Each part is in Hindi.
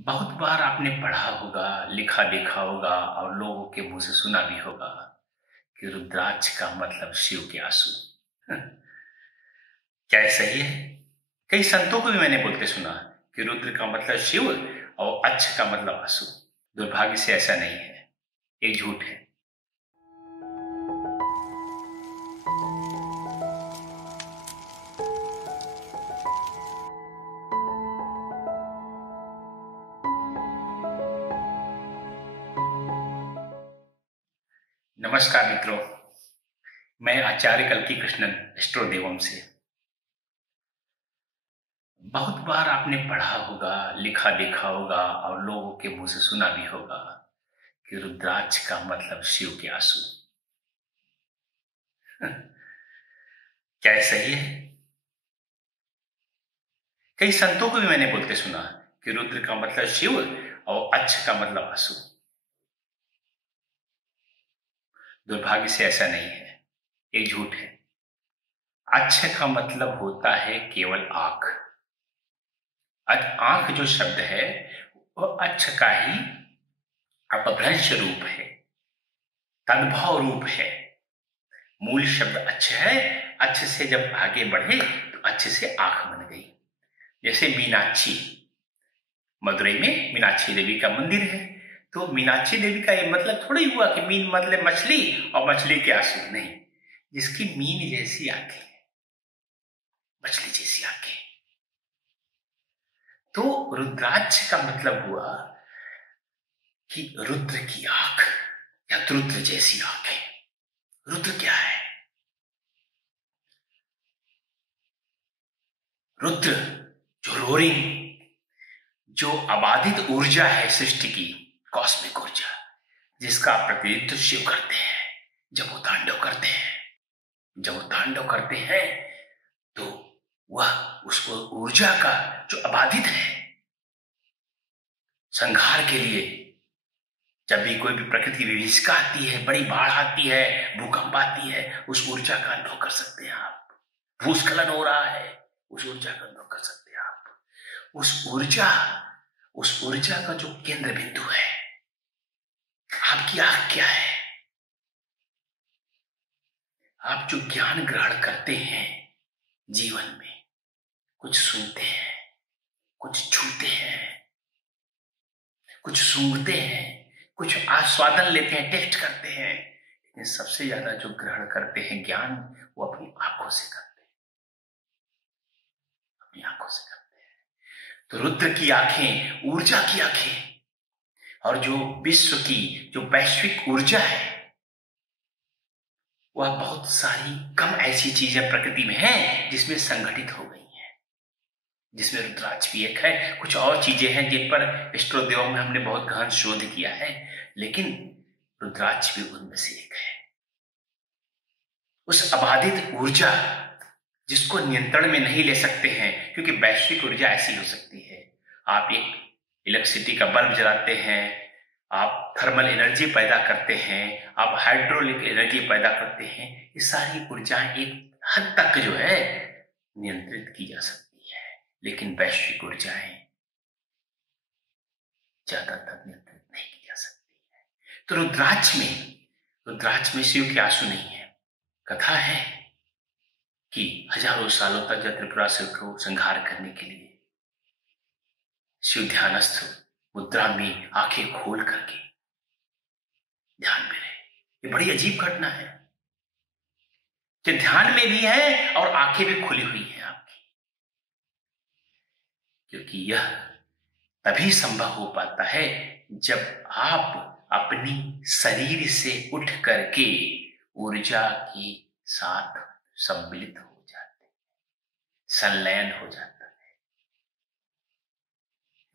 बहुत बार आपने पढ़ा होगा, लिखा देखा होगा और लोगों के मुंह से सुना भी होगा कि रुद्राक्ष का मतलब शिव के आंसू। क्या ये सही है? कई संतों को भी मैंने बोलते सुना कि रुद्र का मतलब शिव और अक्ष का मतलब आंसू। दुर्भाग्य से ऐसा नहीं है, ये झूठ है। नमस्कार मित्रों, मैं आचार्य कल्की कृष्णन एस्ट्रो देवम से। बहुत बार आपने पढ़ा होगा, लिखा देखा होगा और लोगों के मुंह से सुना भी होगा कि रुद्राक्ष का मतलब शिव के आंसू। क्या ये सही है? कई संतों को भी मैंने बोलते सुना कि रुद्र का मतलब शिव और अक्ष का मतलब आंसू। दुर्भाग्य से ऐसा नहीं है, ये झूठ है। अक्ष का मतलब होता है केवल आंख। आंख जो शब्द है वो अक्ष का ही अपभ्रंश रूप है, तद्भव रूप है। मूल शब्द अच्छ है। अच्छ से जब आगे बढ़े तो अच्छ से आंख बन गई। जैसे मीनाक्षी, मदुरई में मीनाक्षी देवी का मंदिर है, तो मीनाक्षी देवी का ये मतलब थोड़ी हुआ कि मीन मतलब मछली और मछली के आंसू नहीं। जिसकी मीन जैसी आंखें, मछली जैसी आंखें, तो रुद्राक्ष का मतलब हुआ कि रुद्र की आंख या रुद्र जैसी आंखें। रुद्र क्या है? रुद्र जो रोरिंग, जो अबाधित ऊर्जा है सृष्टि की, कॉस्मिक ऊर्जा, जिसका प्रतिनिधित्व शिव करते हैं जब वो तांडव करते हैं। जब वो तांडव करते हैं तो वह उस ऊर्जा का जो अबाधित है, संहार के लिए जब भी कोई भी प्रकृति की विभीषिका आती है, बड़ी बाढ़ आती है, भूकंप आती है, उस ऊर्जा का अनुभव कर सकते हैं आप। भूस्खलन हो रहा है, उस ऊर्जा का अनुभव कर सकते हैं आप। उस ऊर्जा का जो केंद्र बिंदु है, आपकी आंख क्या है? आप जो ज्ञान ग्रहण करते हैं जीवन में, कुछ सुनते हैं, कुछ छूते हैं, कुछ सूंघते हैं, कुछ आस्वादन लेते हैं, टेस्ट करते हैं, लेकिन सबसे ज्यादा जो ग्रहण करते हैं ज्ञान, वो अपनी आंखों से करते हैं, अपनी आंखों से करते हैं। तो रुद्र की आंखें ऊर्जा की आंखें, और जो विश्व की जो वैश्विक ऊर्जा है, वह बहुत सारी कम ऐसी चीजें प्रकृति में हैं जिसमें संगठित हो गई हैं, जिसमें रुद्राक्ष भी एक है। कुछ और चीजें हैं जिन पर एस्ट्रोदेव में हमने बहुत गहन शोध किया है, लेकिन रुद्राक्ष भी उनमें से एक है। उस अबाधित ऊर्जा जिसको नियंत्रण में नहीं ले सकते हैं, क्योंकि वैश्विक ऊर्जा ऐसी हो सकती है। आप एक इलेक्ट्रिसिटी का बल्ब जलाते हैं, आप थर्मल एनर्जी पैदा करते हैं, आप हाइड्रोलिक एनर्जी पैदा करते हैं। ये सारी ऊर्जाएं एक हद तक जो है नियंत्रित की जा सकती है, लेकिन वैश्विक ऊर्जाएं ज्यादातर नियंत्रित नहीं की जा सकती है। तो रुद्राक्ष में शिव के आंसू नहीं है। कथा है कि हजारों सालों तक जब त्रिपुरासुर को संहार करने के लिए शिव ध्यानस्थ मुद्रा में आंखें खोल करके ध्यान में रहे। ये बड़ी अजीब घटना है कि ध्यान में भी है और आंखें भी खुली हुई हैं आपकी, क्योंकि यह तभी संभव हो पाता है जब आप अपनी शरीर से उठ करके ऊर्जा के साथ सम्मिलित हो जाते हैं, संलयन हो जाता है।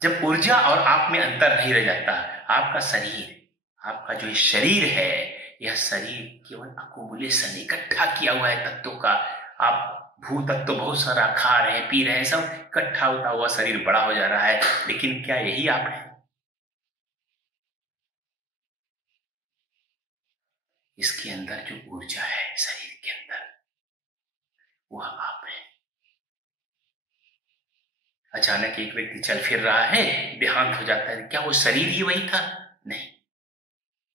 जब ऊर्जा और आप में अंतर नहीं रह जाता, आपका शरीर, आपका जो शरीर है, यह शरीर केवल अकोमुलेशन, इकट्ठा किया हुआ है तत्वों का। आप भू तत्व बहुत सारा खा रहे हैं, पी रहे हैं, सब इकट्ठा होता हुआ शरीर बड़ा हो जा रहा है, लेकिन क्या यही आप है? इसके अंदर जो ऊर्जा है शरीर के अंदर, वह आप है। अचानक एक व्यक्ति चल फिर रहा है, देहांत हो जाता है, क्या वो शरीर ही वही था? नहीं,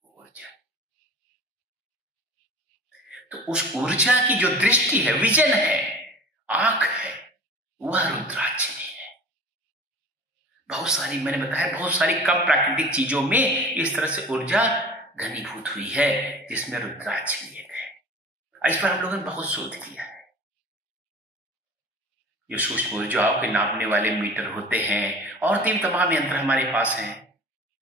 ऊर्जा। तो उस ऊर्जा की जो दृष्टि है, विजन है, आंख है, वह रुद्राक्ष नहीं है। बहुत सारी, मैंने बताया, बहुत सारी कम प्राकृतिक चीजों में इस तरह से ऊर्जा घनीभूत हुई है, जिसमें रुद्राक्ष लिए गए। इस पर हम लोगों ने बहुत शोध किया है। जो सूक्ष्म ऊर्जाओं के नापने वाले मीटर होते हैं और तमाम यंत्र हमारे पास हैं,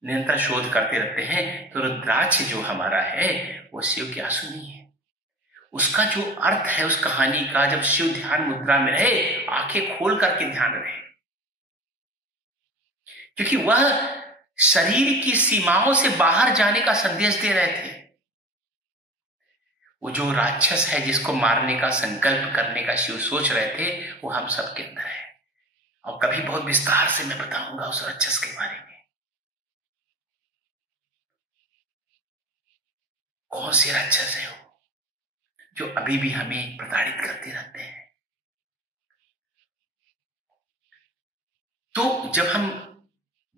निरंतर शोध करते रहते हैं। तो रुद्राक्ष जो हमारा है वो शिव की आंसू नहीं है। उसका जो अर्थ है उस कहानी का, जब शिव ध्यान मुद्रा में रहे, आंखें खोल करके ध्यान रहे, क्योंकि वह शरीर की सीमाओं से बाहर जाने का संदेश दे रहे थे। वो जो राक्षस है जिसको मारने का संकल्प करने का शिव सोच रहे थे, वो हम सबके अंदर है। और कभी बहुत विस्तार से मैं बताऊंगा उस राक्षस के बारे में। कौन से राक्षस है वो जो अभी भी हमें प्रताड़ित करते रहते हैं। तो जब हम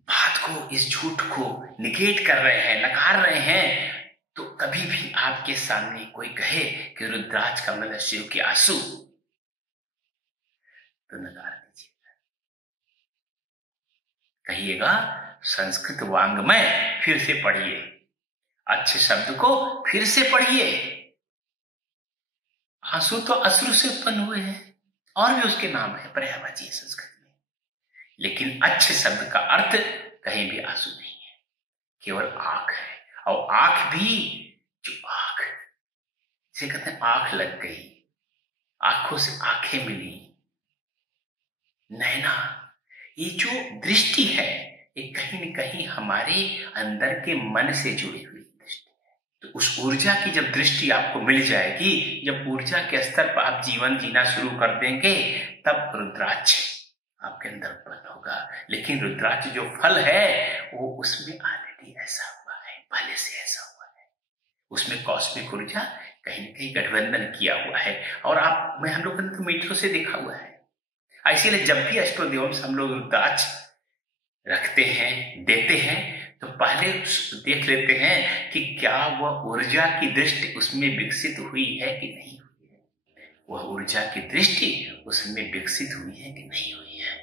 बात को, इस झूठ को निगेट कर रहे हैं, नकार रहे हैं, तो कभी भी आपके सामने कोई कहे कि रुद्राक्ष का मतलब शिव के आंसू, तो नकार दीजिएगा। कहिएगा संस्कृत वांग्मय फिर से पढ़िए, अच्छे शब्द को फिर से पढ़िए। आंसू तो अश्रु से उत्पन्न हुए हैं और भी उसके नाम है, पर्यायवाची है संस्कृत में, लेकिन अच्छे शब्द का अर्थ कहीं भी आंसू नहीं है, केवल आंख है। और आंख भी, जो आंख, जिसे कहते हैं आंख लग गई, आंखों से आंखें मिली, नैना, ये जो दृष्टि है ये कहीं न कहीं हमारे अंदर के मन से जुड़ी हुई दृष्टि है। तो उस ऊर्जा की जब दृष्टि आपको मिल जाएगी, जब ऊर्जा के स्तर पर आप जीवन जीना शुरू कर देंगे, तब रुद्राक्ष आपके अंदर उत्पन्न होगा। लेकिन रुद्राक्ष जो फल है वो उसमें ऑलरेडी ऐसा हुआ है, पहले से ऐसा हुआ है। उसमें कॉस्मिक ऊर्जा कहीं न कहीं गठबंधन किया हुआ है। और हम लोगों ने तो मीटरों से देखा हुआ है। इसीलिए जब भी अष्टोदेव हम लोग रुद्राक्ष रखते हैं, देते हैं, तो पहले देख लेते हैं कि क्या वह ऊर्जा की दृष्टि उसमें विकसित हुई है कि नहीं हुई है। वह ऊर्जा की दृष्टि उसमें विकसित हुई है कि नहीं हुई है।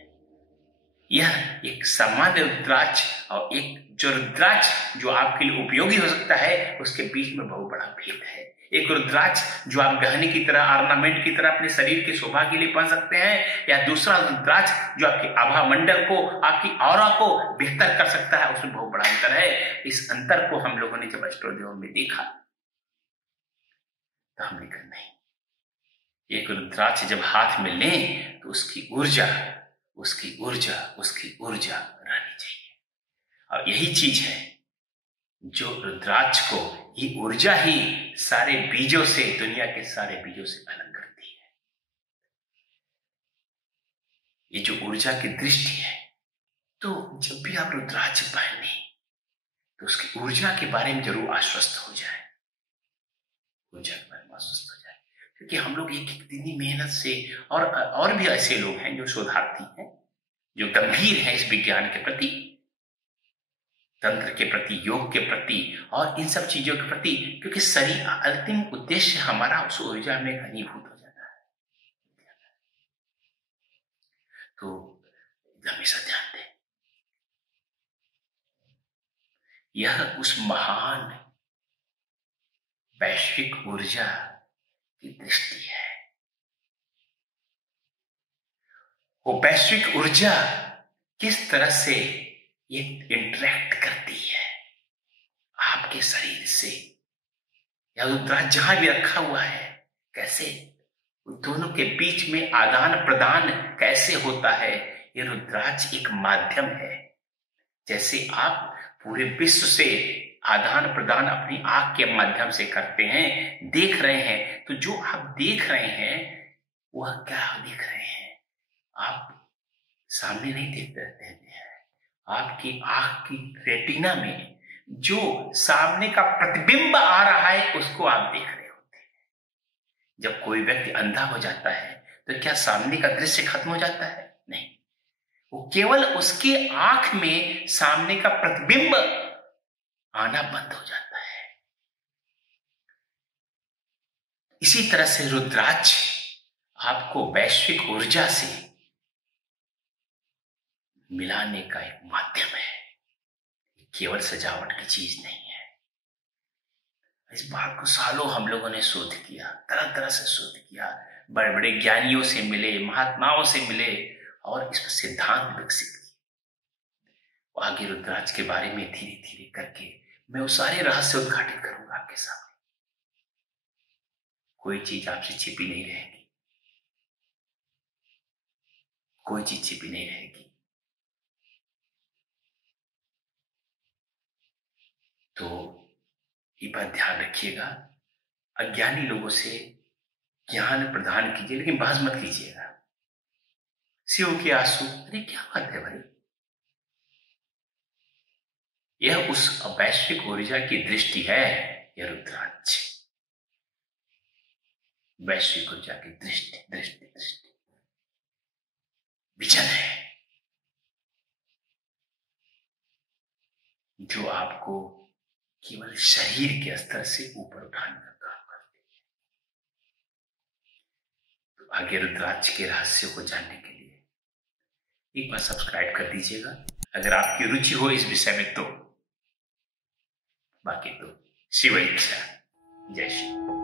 यह एक सामान्य रुद्राक्ष और एक जो रुद्राक्ष जो आपके लिए उपयोगी हो सकता है, उसके बीच में बहुत बड़ा भेद है। एक रुद्राक्ष जो आप गहने की तरह, ऑर्नामेंट की तरह अपने शरीर की शोभा के लिए पहन सकते हैं, या दूसरा रुद्राक्ष जो आपके आभा मंडल को, आपकी ऑरा को बेहतर कर सकता है, उसमें बहुत बड़ा अंतर है। इस अंतर को हम लोगों ने जब अष्टोदेव में देखा तो हमने कहा नहीं, एक रुद्राक्ष जब हाथ में लें तो उसकी ऊर्जा रहनी चाहिए। और यही चीज है जो रुद्राक्ष को, ये ऊर्जा ही सारे बीजों से, दुनिया के सारे बीजों से अलग करती है। ये जो ऊर्जा की दृष्टि है, तो जब भी आप रुद्राक्ष पहने तो उसकी ऊर्जा के बारे में जरूर आश्वस्त हो जाए, ऊर्जा के बारे में आश्वस्त हो जाए। क्योंकि हम लोग एक एक दिन ही मेहनत से, और भी ऐसे लोग हैं जो शोधार्थी हैं, जो गंभीर हैं इस विज्ञान के प्रति, तंत्र के प्रति, योग के प्रति और इन सब चीजों के प्रति, क्योंकि शरीर अंतिम उद्देश्य हमारा उस ऊर्जा में घनीभूत हो जाता है। तो हमेशा ध्यान दें, यह उस महान वैश्विक ऊर्जा की दृष्टि है। वो वैश्विक ऊर्जा किस तरह से ये इंटरेक्ट करती है आपके शरीर से, या रुद्राक्ष जहां भी रखा हुआ है, कैसे दोनों के बीच में आदान प्रदान कैसे होता है। ये रुद्राक्ष एक माध्यम है। जैसे आप पूरे विश्व से आदान प्रदान अपनी आंख के माध्यम से करते हैं, देख रहे हैं, तो जो आप देख रहे हैं वह क्या देख रहे हैं, आप सामने नहीं देख रहे हैं, आपकी आंख की रेटिना में जो सामने का प्रतिबिंब आ रहा है उसको आप देख रहे होते हैं। जब कोई व्यक्ति अंधा हो जाता है तो क्या सामने का दृश्य खत्म हो जाता है? नहीं, वो केवल उसके आंख में सामने का प्रतिबिंब आना बंद हो जाता है। इसी तरह से रुद्राक्ष आपको वैश्विक ऊर्जा से मिलाने का एक माध्यम है, केवल सजावट की चीज नहीं है। इस बात को सालों हम लोगों ने शोध किया, तरह तरह से शोध किया, बड़े बड़े ज्ञानियों से मिले, महात्माओं से मिले और इस पर सिद्धांत विकसित किए। आगे रुद्राक्ष के बारे में धीरे धीरे करके मैं वो सारे रहस्य उद्घाटित करूंगा आपके सामने। कोई चीज आपसे छिपी नहीं रहेगी, कोई चीज छिपी नहीं रहेगी। तो ये बात ध्यान रखिएगा, अज्ञानी लोगों से ज्ञान प्रदान कीजिए, लेकिन बहस मत कीजिएगा। शिव के आंसू, अरे क्या बात है भाई, यह उस वैश्विक ऊर्जा की दृष्टि है। यह रुद्राक्ष वैश्विक ऊर्जा की दृष्टि दृष्टि दृष्टि विजन है, जो आपको केवल शरीर के स्तर से ऊपर उठाने का काम करती है। तो आगे रुद्राक्ष के रहस्यों को जानने के लिए एक बार सब्सक्राइब कर दीजिएगा, अगर आपकी रुचि हो इस विषय में तो। बाकी तो शिव इच्छा। जय श्री।